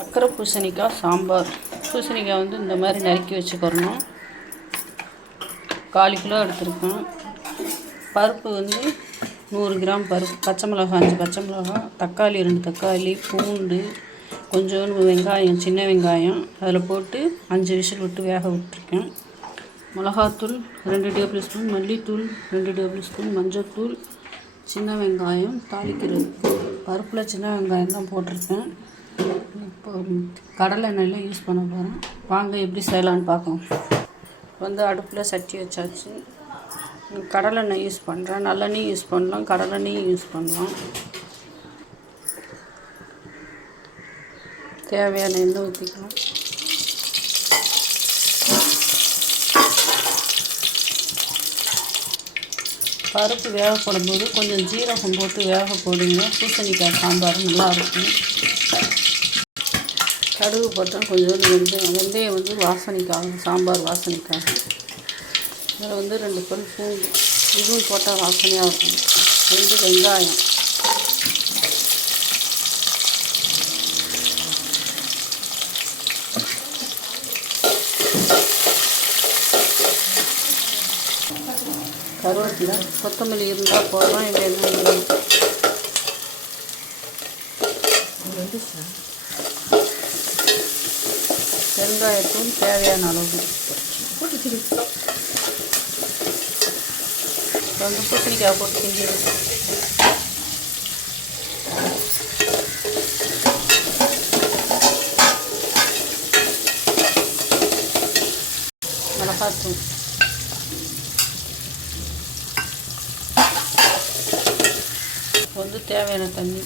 சக்கரை பூசணிக்காய் சாம்பார். பூசணிக்காய் வந்து இந்த மாதிரி நறுக்கி வச்சுக்கிறணும். கால் கிலோ எடுத்திருக்கேன். பருப்பு வந்து நூறு கிராம் பருப்பு பச்சை மிளகாய் அஞ்சு பச்சை மிளகாய் தக்காளி ரெண்டு தக்காளி பூண்டு கொஞ்சோண்டு வெங்காயம் சின்ன வெங்காயம் அதில் போட்டு அஞ்சு விசில் விட்டு வேக விட்டுருக்கேன். மிளகாத்தூள் ரெண்டு டேபிள் ஸ்பூன் மல்லித்தூள் ரெண்டு டேபிள் ஸ்பூன் மஞ்சத்தூள் சின்ன வெங்காயம் தாளிக்கிறது பருப்பில் சின்ன வெங்காயம் தான் போட்டிருக்கேன். இப்போ கடலை எண்ணெயில் யூஸ் பண்ண போகிறேன் வாங்க எப்படி செய்யலான்னு பார்க்கலாம். வந்து அடுப்பில் சட்டி வச்சாச்சு. கடலெண்ணெய் யூஸ் பண்ணுறேன் நல்லெண்ணெய் யூஸ் பண்ணலாம். கடலெண்ணெயும் யூஸ் பண்ணலாம். தேவையான எண்ணெய் ஊற்றிக்கலாம் பருப்பு வேக போடும்போது கொஞ்சம் ஜீரகம் போட்டு வேக போடுங்க. பூசணிக்காய் சாம்பார் நல்லாயிருக்கும் கடுகு போட்டால் கொஞ்சோண்டு வெந்தயம் வெந்தயம் வந்து வாசனைக்காக சாம்பார் வாசனைக்காக. இதில் வந்து ரெண்டு பல் பூண்டு இதுவும் போட்டால் வாசனையாக இருக்கும். ரெண்டு வெங்காயம். கருவேப்பிலை கொத்தமல்லி இருந்தால் போடுறோம் இல்லை என்ன பெருங்காயத்தூள் தேவையான அளவு வந்து பூசணிக்காய் போட்டு கிண்டி மிளகாத்தூள். வந்து தேவையான தண்ணி.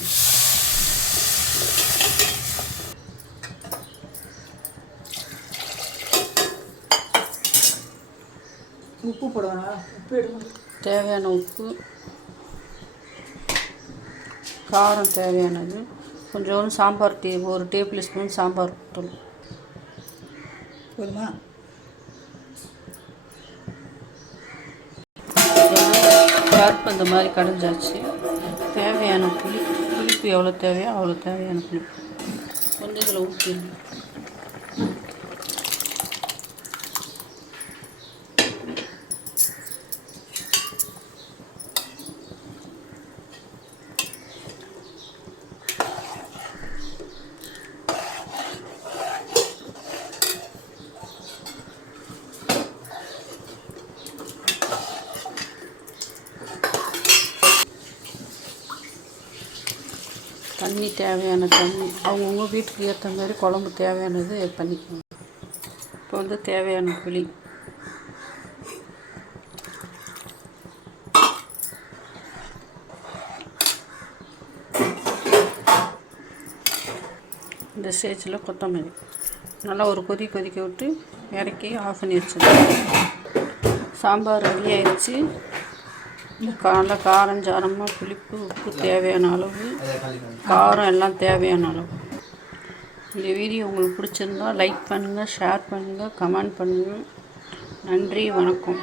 உப்பு போடுவானா உப்பு எடுக்கணும் தேவையான உப்பு. காரம் தேவையானது. கொஞ்சோண்டு சாம்பார் டே ஒரு டேபிள் ஸ்பூன் சாம்பார் தூள் போதுமா? பருப்பு இந்த மாதிரி கடைஞ்சாச்சு. தேவையான புளி புளிப்பு எவ்வளோ தேவையோ அவ்வளோ தேவையான புளிப்பு. வந்து இதில் ஊற்றிடணும் தண்ணி தேவையான தண்ணி. அவங்கவுங்க வீட்டுக்கு ஏற்ற மாதிரி குழம்பு தேவையானது பண்ணிக்கணும் இப்போ வந்து தேவையான புளி. இந்த ஸ்டேஜில் கொத்தமல்லி. நல்லா ஒரு கொதி கொதிக்க விட்டு இறக்கி ஆஃப் பண்ணி வச்சிடணும். சாம்பார் ரெடி ஆயிடுச்சு. நல்லா காரம் சாரமாக புளிப்பு உப்பு தேவையான அளவு. காரம் எல்லாம் தேவையான அளவு. இந்த வீடியோ உங்களுக்கு பிடிச்சிருந்தா லைக் பண்ணுங்கள் ஷேர் பண்ணுங்கள் கமெண்ட் பண்ணுங்கள் நன்றி வணக்கம்.